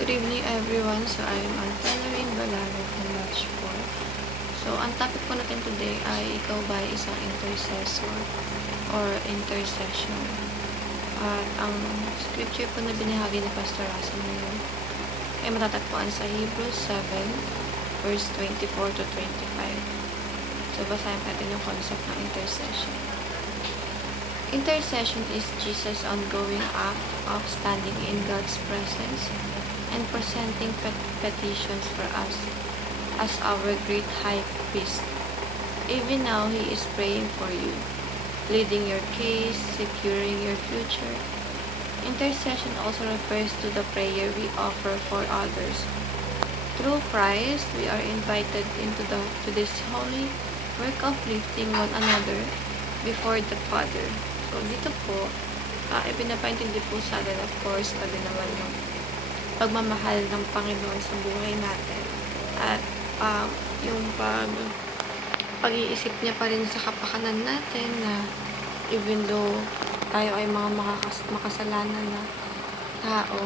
Good evening everyone. So I am Antelarine Balago from Batch 4. So ang topic po natin today ay ikaw ba ay isang intercessor or intercession. At ang scripture po na binahagi ni Pastor Asa ngayon ay matatagpuan sa Hebrews 7 verse 24 to 25. So basahin natin yung concept ng intercession. Intercession is Jesus' ongoing act of standing in God's presence and presenting petitions for us as our great high priest. Even now, He is praying for you, leading your case, securing your future. Intercession also refers to the prayer we offer for others. Through Christ, we are invited to this holy work of lifting one another before the Father. So, dito po, ipinapaintindi po sa atin, of course, pwede naman yung pagmamahal ng Panginoon sa buhay natin. At yung pag-iisip niya pa rin sa kapakanan natin na even though tayo ay mga makasalanan na tao,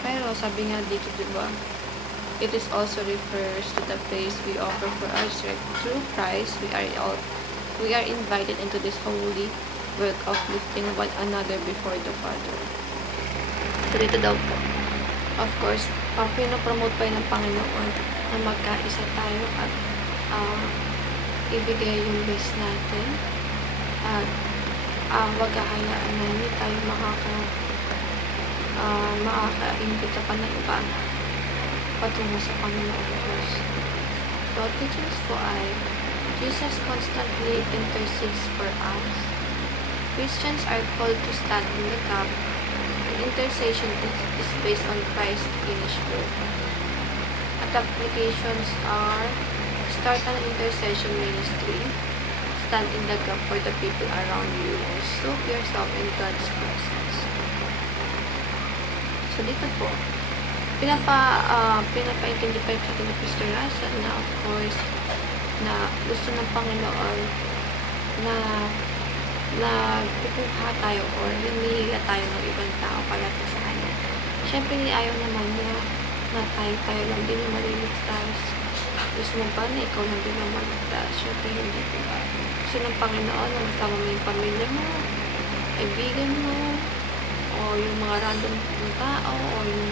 pero sabi nga dito, diba, it is also refers to the praise we offer for others. Through Christ, we are invited into this holy work of lifting one another before the Father. So dito daw po, of course, pinopromote pa ng Panginoon na magkaisa tayo at ibigay yung best natin at wag hahayaan na hindi tayo makaka-imbita pa ng iba patungo sa Panginoon Diyos. So, teachings po ay Jesus constantly intercedes for us. Christians are called to stand in the gap. Intercession is based on Christ's finished work. At applications are start an intercession ministry, stand in the gap for the people around you, and soak yourself in God's presence. So dito po, pinapaintindi pa yung ating Pastor Asa na of course, na gusto ng Panginoon na kukuha tayo or humihiga tayo ng ibang tao para sa Kanya. Siyempre, ayaw naman niya na tayo lang din yung maliligtas. Gusto mo ba na ikaw lang din ang maligtas? Siyempre, hindi ko ba? Gusto ng Panginoon na kasama mo yung pamilya mo, kaibigan mo, o yung mga random tao, o yung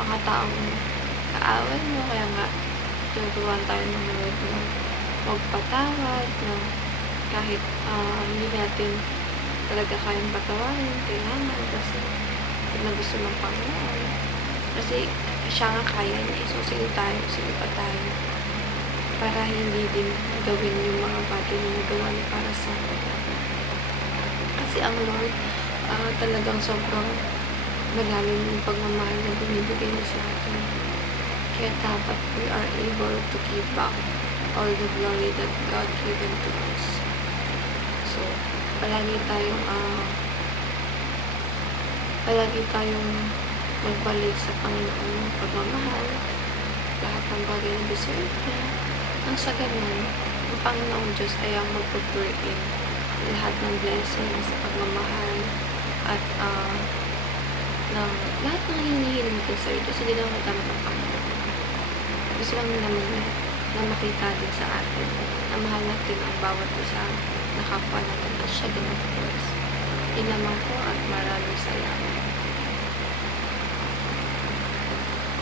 mga taong kaaway mo. Kaya nga, tinuturuan tayo ng Lord na magpatawad, na kahit hindi natin talaga kayang patawarin, kailangan kasi na gusto ng Panginoon. Kasi siya nga kaya niya. So, sino pa tayo para hindi din gawin yung mga bagay na nagawa niya para sa atin. Kasi ang Lord talagang sobrang malalim yung pagmamahal na binibigay niya sa atin. Kaya dapat we are able to give back all the glory that God given to us. So, palagi tayong magbalik sa Panginoon ng pagmamahal, lahat ng bagay na deserve niya. Nang sa ganun, ang Panginoong Diyos ay ang mag-pour in lahat ng blessings, pagmamahal, at ng lahat ng hinihiling natin sa Diyos. Hindi naman magdamit ng Panginoon. Gusto lang naman niya na makita din sa atin na mahal natin ang bawat isa na kapwa natin at siya din of course. Yun naman po at maraming salamat.